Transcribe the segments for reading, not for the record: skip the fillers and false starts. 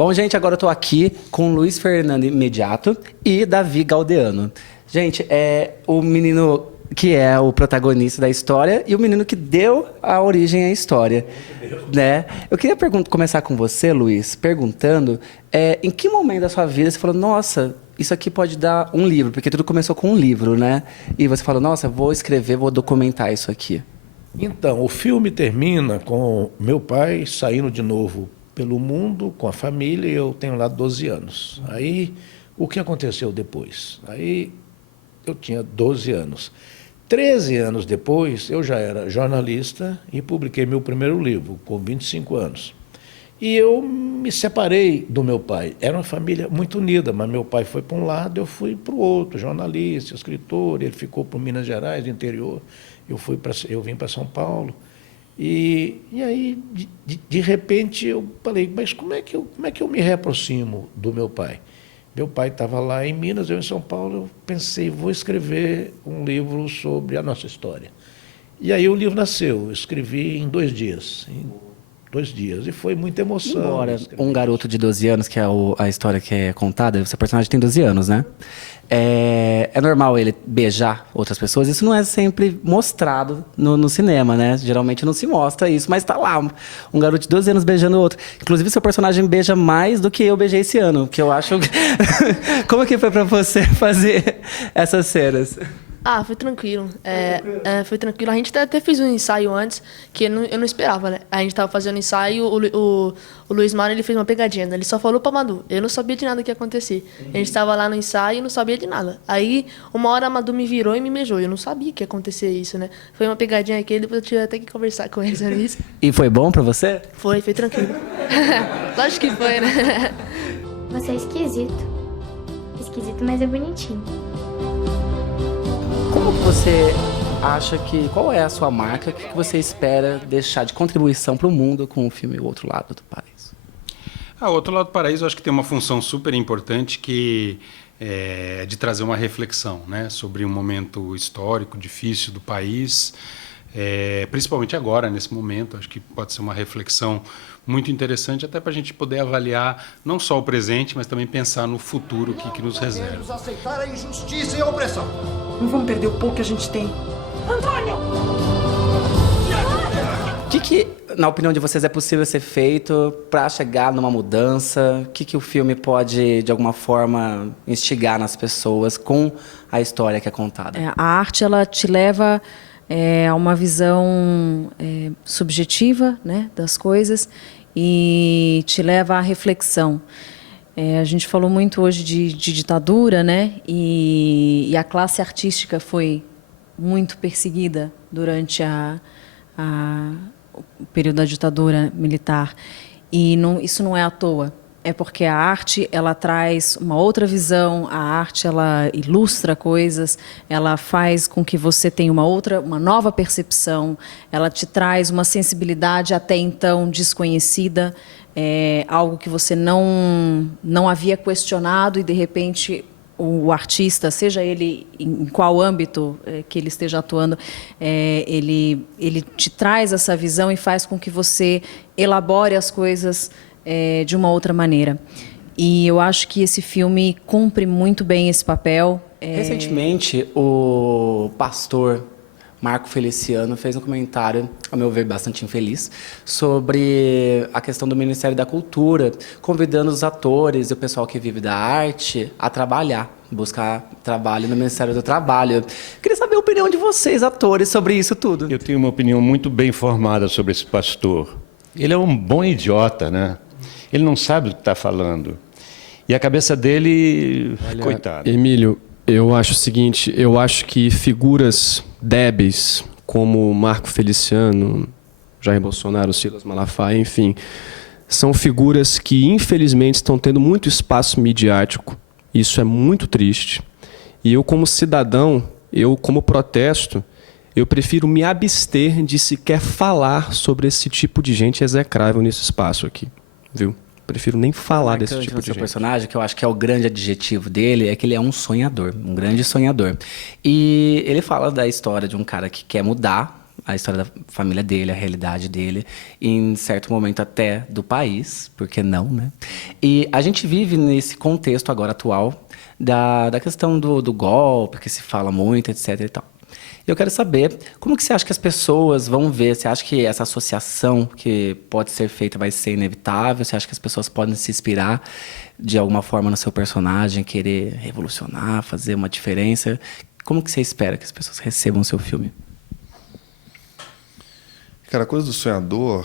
Bom, gente, agora eu tô aqui com Luiz Fernando Imediato e Davi Galdeano. Gente, é o menino que é o protagonista da história e o menino que deu a origem à história, né? Eu queria começar com você, Luiz, perguntando em que momento da sua vida você falou, nossa, isso aqui pode dar um livro, porque tudo começou com um livro, né? E você falou, nossa, vou escrever, vou documentar isso aqui. Então, o filme termina com meu pai saindo de novo pelo mundo com a família e eu tenho lá 12 anos. Aí, o que aconteceu depois? Aí, eu tinha 12 anos. 13 anos depois, eu já era jornalista e publiquei meu primeiro livro, com 25 anos. E eu me separei do meu pai. Era uma família muito unida, mas meu pai foi para um lado, eu fui para o outro, jornalista, escritor, ele ficou para Minas Gerais, interior, eu vim para São Paulo. E aí, de repente, eu falei, mas como é que eu me reaproximo do meu pai? Meu pai estava lá em Minas, eu em São Paulo, eu pensei, vou escrever um livro sobre a nossa história. E aí o livro nasceu, eu escrevi em 2 dias. Em 2 dias, e foi muita emoção. Embora um garoto de 12 anos, que é a história que é contada, o seu personagem tem 12 anos, né? É normal ele beijar outras pessoas, isso não é sempre mostrado no cinema, né? Geralmente não se mostra isso, mas tá lá, um garoto de 12 anos beijando o outro. Inclusive, seu personagem beija mais do que eu beijei esse ano, que eu acho... Como que foi pra você fazer essas cenas? Ah, foi tranquilo. Foi tranquilo. A gente até fez um ensaio antes, que eu não esperava, né? A gente tava fazendo ensaio, o Luiz Mário, ele fez uma pegadinha, né? Ele só falou pra Madu. Eu não sabia de nada que ia acontecer. A gente tava lá no ensaio e não sabia de nada. Aí, uma hora a Madu me virou e me beijou. Eu não sabia que ia acontecer isso, né? Foi uma pegadinha aqui, depois eu tive até que conversar com ele sobre isso. E foi bom pra você? Foi tranquilo. Lógico que foi, né? Você é esquisito. Esquisito, mas é bonitinho. Como que você acha que... Qual é a sua marca? O que você espera deixar de contribuição para o mundo com o filme O Outro Lado do Paraíso? O Outro Lado do Paraíso, eu acho que tem uma função super importante que é de trazer uma reflexão, né, sobre um momento histórico difícil do país, principalmente agora, nesse momento. Acho que pode ser uma reflexão muito interessante, até para a gente poder avaliar não só o presente, mas também pensar no futuro, o que nos reserva. Devemos aceitar a injustiça e a opressão. Não vamos perder o pouco que a gente tem. Antônio! O que, na opinião de vocês, é possível ser feito para chegar numa mudança? O que o filme pode, de alguma forma, instigar nas pessoas com a história que é contada? A arte, ela te leva a uma visão subjetiva, né, das coisas e te leva à reflexão. A gente falou muito hoje de ditadura, né? E a classe artística foi muito perseguida durante o período da ditadura militar. E isso não é à toa. É porque a arte, ela traz uma outra visão, a arte, ela ilustra coisas, ela faz com que você tenha uma nova percepção, ela te traz uma sensibilidade até então desconhecida, algo que você não havia questionado e, de repente, o artista, seja ele em qual âmbito que ele esteja atuando, ele te traz essa visão e faz com que você elabore as coisas de uma outra maneira. E eu acho que esse filme cumpre muito bem esse papel. Recentemente, o pastor Marco Feliciano fez um comentário, a meu ver, bastante infeliz, sobre a questão do Ministério da Cultura, convidando os atores e o pessoal que vive da arte a trabalhar, buscar trabalho no Ministério do Trabalho. Queria saber a opinião de vocês, atores, sobre isso tudo. Eu tenho uma opinião muito bem formada sobre esse pastor. Ele é um bom idiota, né? Ele não sabe o que está falando. E a cabeça dele, coitado. Emílio, eu acho o seguinte, eu acho que figuras débeis como Marco Feliciano, Jair Bolsonaro, Silas Malafaia, enfim, são figuras que infelizmente estão tendo muito espaço midiático. Isso é muito triste. E eu, como cidadão, eu como protesto, eu prefiro me abster de sequer falar sobre esse tipo de gente execrável nesse espaço aqui, viu? Prefiro nem falar desse tipo de gente. Personagem, que eu acho que é o grande adjetivo dele, é que ele é um sonhador, um grande sonhador. E ele fala da história de um cara que quer mudar a história da família dele, a realidade dele, em certo momento até do país, por que não, né? E a gente vive nesse contexto agora atual da questão do golpe, que se fala muito, etc. e tal. Eu quero saber como que você acha que as pessoas vão ver? Você acha que essa associação que pode ser feita vai ser inevitável? Você acha que as pessoas podem se inspirar de alguma forma no seu personagem, querer revolucionar, fazer uma diferença? Como que você espera que as pessoas recebam o seu filme? Cara, a coisa do sonhador,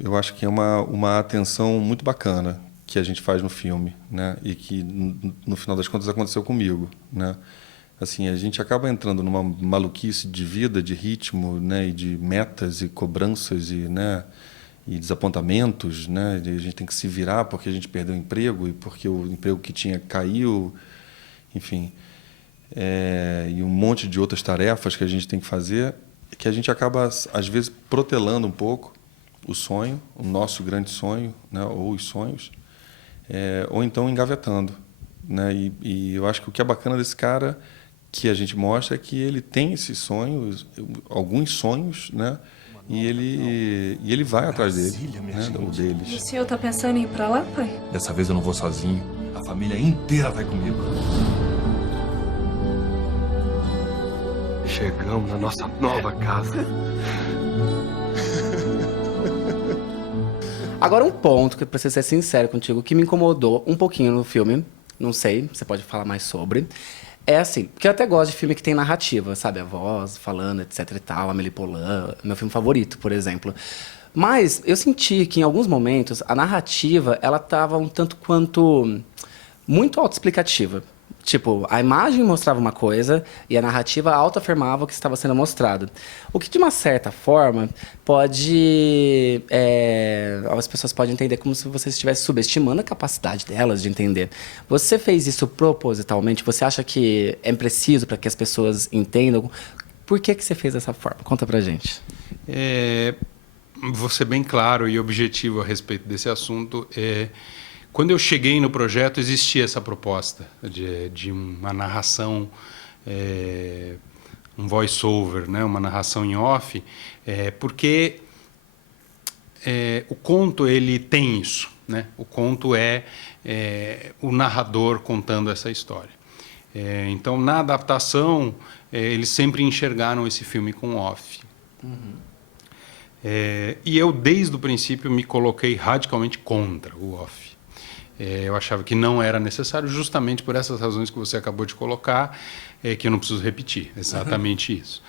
eu acho que é uma atenção muito bacana que a gente faz no filme, né? E que, no final das contas, aconteceu comigo, né? Assim, a gente acaba entrando numa maluquice de vida, de ritmo, né? E de metas e cobranças né? E desapontamentos, né? E a gente tem que se virar porque a gente perdeu o emprego e porque o emprego que tinha caiu, enfim... e um monte de outras tarefas que a gente tem que fazer, que a gente acaba, às vezes, protelando um pouco o sonho, o nosso grande sonho, né, ou os sonhos, ou então engavetando. Né, e eu acho que o que é bacana desse cara, que a gente mostra, é que ele tem esses sonhos, alguns sonhos, né, e ele vai atrás dele, né, ou deles. O senhor tá pensando em ir pra lá, pai? Dessa vez eu não vou sozinho. A família inteira vai comigo. Chegamos na nossa nova casa. Agora um ponto, que pra ser sincero contigo, que me incomodou um pouquinho no filme, não sei, você pode falar mais sobre, é assim, porque eu até gosto de filme que tem narrativa, sabe? A voz falando, etc e tal, Amélie Poulain, meu filme favorito, por exemplo. Mas eu senti que em alguns momentos a narrativa, ela tava um tanto quanto muito autoexplicativa. Tipo, a imagem mostrava uma coisa e a narrativa autoafirmava o que estava sendo mostrado. O que, de uma certa forma, pode... as pessoas podem entender como se você estivesse subestimando a capacidade delas de entender. Você fez isso propositalmente? Você acha que é preciso para que as pessoas entendam? Por que você fez dessa forma? Conta pra gente. Vou ser bem claro e objetivo a respeito desse assunto. Quando eu cheguei no projeto, existia essa proposta de uma narração, um voice-over, né? Uma narração em off, porque o conto ele tem isso. Né? O conto é o narrador contando essa história. Então, na adaptação, eles sempre enxergaram esse filme com off. Uhum. E eu, desde o princípio, me coloquei radicalmente contra o off. Eu achava que não era necessário, justamente por essas razões que você acabou de colocar, que eu não preciso repetir, exatamente isso.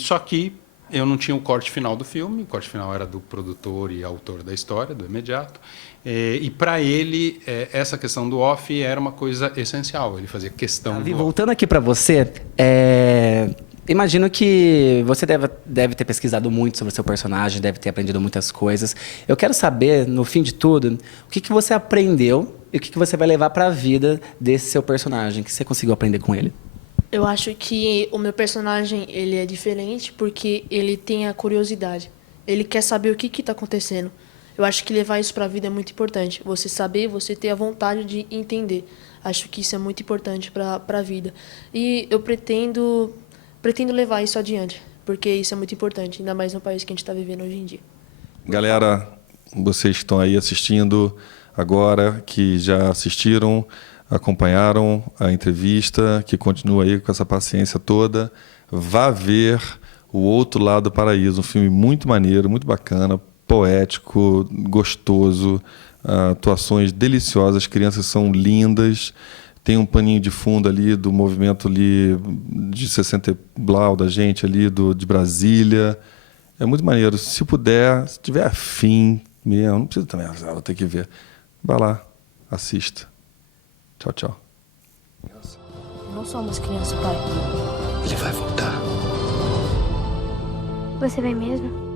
Só que eu não tinha o corte final do filme, o corte final era do produtor e autor da história, do Imediato, e para ele, essa questão do off era uma coisa essencial, ele fazia questão do voltando aqui para você, imagino que você deve ter pesquisado muito sobre o seu personagem, deve ter aprendido muitas coisas. Eu quero saber, no fim de tudo, o que você aprendeu e o que você vai levar para a vida desse seu personagem, que você conseguiu aprender com ele. Eu acho que o meu personagem ele é diferente porque ele tem a curiosidade. Ele quer saber o que está acontecendo. Eu acho que levar isso para a vida é muito importante. Você saber, você ter a vontade de entender. Acho que isso é muito importante para a vida. E eu pretendo levar isso adiante, porque isso é muito importante, ainda mais no país que a gente está vivendo hoje em dia. Galera, vocês que estão aí assistindo agora, que já assistiram, acompanharam a entrevista, que continua aí com essa paciência toda, vá ver O Outro Lado do Paraíso, um filme muito maneiro, muito bacana, poético, gostoso, atuações deliciosas, as crianças são lindas. Tem um paninho de fundo ali do movimento ali de 60 Blau da gente ali de Brasília. É muito maneiro. Se puder, se tiver afim mesmo, não precisa também ter que ver. Vai lá, assista. Tchau, tchau. Não somos crianças, pai. Ele vai voltar. Você vai mesmo?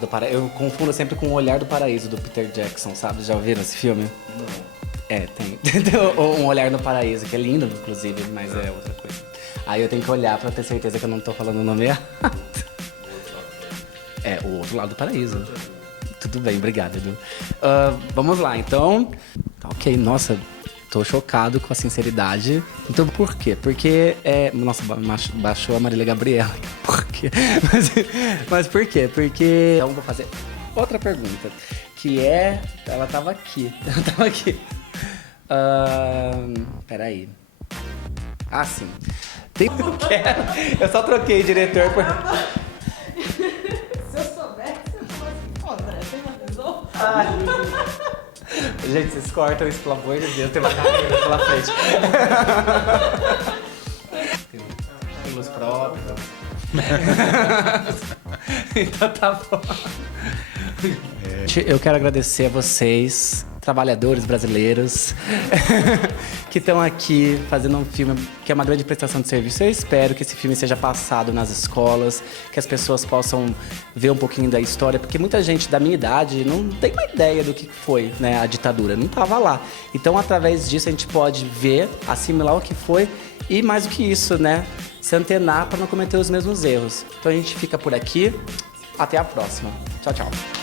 do Paraíso. Eu confundo sempre com O Olhar do Paraíso, do Peter Jackson, sabe? Já ouviram esse filme? Não. Tem Um Olhar no Paraíso, que é lindo, inclusive, mas é outra coisa. Aí eu tenho que olhar pra ter certeza que eu não tô falando o nome errado. O Outro Lado do Paraíso. Tudo bem, obrigado, Edu. Vamos lá, então. Ok, nossa, tô chocado com a sinceridade. Então, por quê? Porque, nossa, baixou a Marília Gabriela. Por quê? Mas por quê? Porque... Então, vou fazer outra pergunta, que ela tava aqui. Peraí. Ah, sim. Eu só troquei diretor por... Se eu soubesse, eu falasse, pô, André, você já avisou? Gente, vocês cortam isso, pelo amor de Deus, tem uma carreira pela frente. Tem luz própria. Então tá bom. Eu quero agradecer a vocês, trabalhadores brasileiros, que estão aqui fazendo um filme que é uma grande prestação de serviço. Eu espero que esse filme seja passado nas escolas, que as pessoas possam ver um pouquinho da história, porque muita gente da minha idade não tem uma ideia do que foi, né, a ditadura, não estava lá. Então, através disso, a gente pode ver, assimilar o que foi e, mais do que isso, né, se antenar para não cometer os mesmos erros. Então, a gente fica por aqui. Até a próxima. Tchau, tchau.